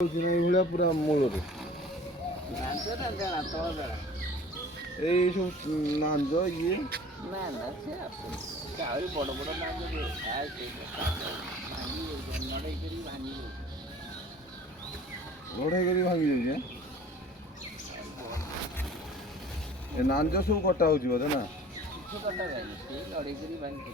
ଏଇଭଳିଆ ପୁରା ମୂଳରୁ ଏଇ ସବୁ ନାଞ୍ଜ ଇଏ ନା ନା ସେ ଆସୁନି ଆହୁରି ବଡ଼ ବଡ଼ ନାଞ୍ଜ ନଡ଼େଇ କରି ଭାଙ୍ଗି ଲଢ଼େଇ କରି ଭାଙ୍ଗି ଯାଉଛି। ଏ ନାଞ୍ଜ ସବୁ କଟା ହଉଛି ବୋଧେ ନା? କିଛି କଟା ଯାଏନି, ସେ ଲଢ଼େଇ କରି ଭାଙ୍ଗି